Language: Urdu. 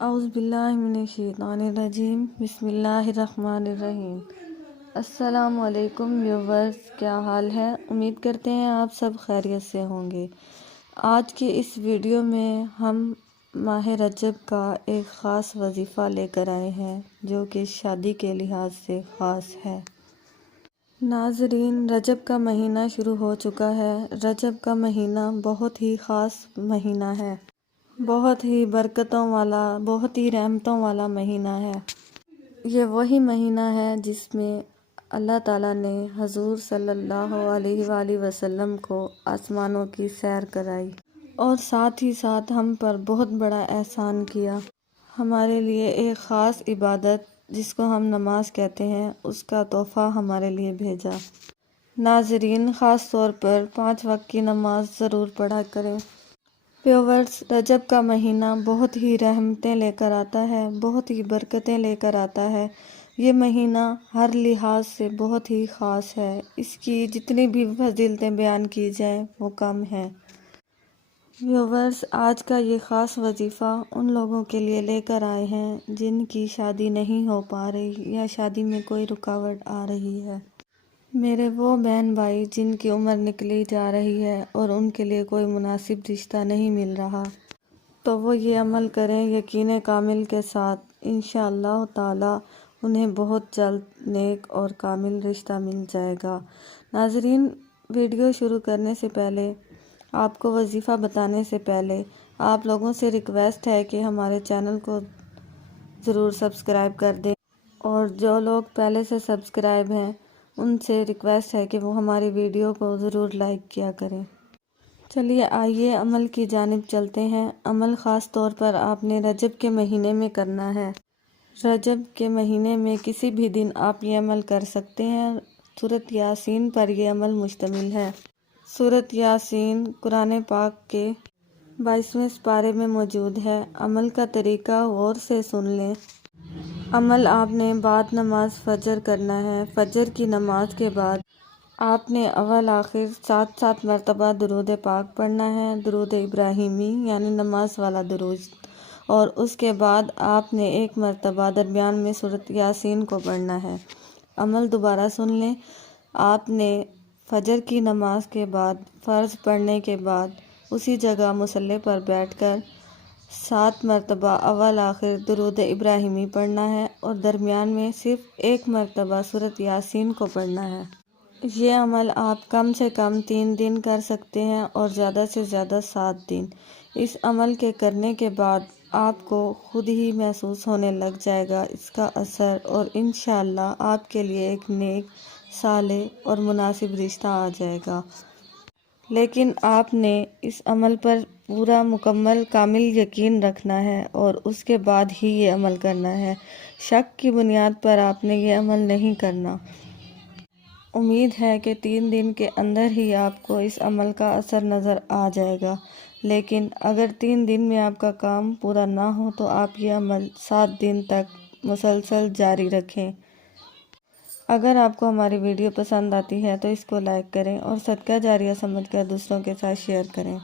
اعوذ باللہ من الشیطان الرجیم، بسم اللہ الرحمن الرحیم۔ السلام علیکم ویورز، کیا حال ہے؟ امید کرتے ہیں آپ سب خیریت سے ہوں گے۔ آج کی اس ویڈیو میں ہم ماہ رجب کا ایک خاص وظیفہ لے کر آئے ہیں جو کہ شادی کے لحاظ سے خاص ہے۔ ناظرین، رجب کا مہینہ شروع ہو چکا ہے۔ رجب کا مہینہ بہت ہی خاص مہینہ ہے، بہت ہی برکتوں والا، بہت ہی رحمتوں والا مہینہ ہے۔ یہ وہی مہینہ ہے جس میں اللہ تعالیٰ نے حضور صلی اللہ علیہ وآلہ وسلم کو آسمانوں کی سیر کرائی اور ساتھ ہی ساتھ ہم پر بہت بڑا احسان کیا۔ ہمارے لیے ایک خاص عبادت جس کو ہم نماز کہتے ہیں، اس کا تحفہ ہمارے لیے بھیجا۔ ناظرین، خاص طور پر 5 وقت کی نماز ضرور پڑھا کریں۔ ویورز، رجب کا مہینہ بہت ہی رحمتیں لے کر آتا ہے، بہت ہی برکتیں لے کر آتا ہے۔ یہ مہینہ ہر لحاظ سے بہت ہی خاص ہے۔ اس کی جتنی بھی فضیلتیں بیان کی جائیں وہ کم ہیں۔ ویورز، آج کا یہ خاص وظیفہ ان لوگوں کے لیے لے کر آئے ہیں جن کی شادی نہیں ہو پا رہی یا شادی میں کوئی رکاوٹ آ رہی ہے۔ میرے وہ بہن بھائی جن کی عمر نکلی جا رہی ہے اور ان کے لیے کوئی مناسب رشتہ نہیں مل رہا، تو وہ یہ عمل کریں یقین کامل کے ساتھ۔ انشاءاللہ تعالی انہیں بہت جلد نیک اور کامل رشتہ مل جائے گا۔ ناظرین، ویڈیو شروع کرنے سے پہلے، آپ کو وظیفہ بتانے سے پہلے، آپ لوگوں سے ریکویسٹ ہے کہ ہمارے چینل کو ضرور سبسکرائب کر دیں، اور جو لوگ پہلے سے سبسکرائب ہیں ان سے ریکویسٹ ہے کہ وہ ہماری ویڈیو کو ضرور لائک کیا کریں۔ چلیے آئیے عمل کی جانب چلتے ہیں۔ عمل خاص طور پر آپ نے رجب کے مہینے میں کرنا ہے۔ رجب کے مہینے میں کسی بھی دن آپ یہ عمل کر سکتے ہیں۔ سورۃ یاسین پر یہ عمل مشتمل ہے۔ سورۃ یاسین قرآن پاک کے 22ویں سپارے میں موجود ہے۔ عمل کا طریقہ غور سے سن لیں۔ عمل آپ نے بعد نماز فجر کرنا ہے۔ فجر کی نماز کے بعد آپ نے اول آخر 7 مرتبہ درود پاک پڑھنا ہے، درود ابراہیمی یعنی نماز والا درود، اور اس کے بعد آپ نے 1 مرتبہ درمیان میں سورۃ یاسین کو پڑھنا ہے۔ عمل دوبارہ سن لیں۔ آپ نے فجر کی نماز کے بعد فرض پڑھنے کے بعد اسی جگہ مصلی پر بیٹھ کر 7 مرتبہ اول آخر درود ابراہیمی پڑھنا ہے اور درمیان میں صرف 1 مرتبہ سورۃ یاسین کو پڑھنا ہے۔ یہ عمل آپ کم سے کم 3 دن کر سکتے ہیں اور زیادہ سے زیادہ 7 دن۔ اس عمل کے کرنے کے بعد آپ کو خود ہی محسوس ہونے لگ جائے گا اس کا اثر، اور انشاءاللہ آپ کے لیے ایک نیک، صالح اور مناسب رشتہ آ جائے گا۔ لیکن آپ نے اس عمل پر پورا مکمل کامل یقین رکھنا ہے اور اس کے بعد ہی یہ عمل کرنا ہے۔ شک کی بنیاد پر آپ نے یہ عمل نہیں کرنا۔ امید ہے کہ 3 دن کے اندر ہی آپ کو اس عمل کا اثر نظر آ جائے گا، لیکن اگر 3 دن میں آپ کا کام پورا نہ ہو تو آپ یہ عمل 7 دن تک مسلسل جاری رکھیں۔ اگر آپ کو ہماری ویڈیو پسند آتی ہے تو اس کو لائک کریں اور صدقہ جاریہ سمجھ کر دوسروں کے ساتھ شیئر کریں۔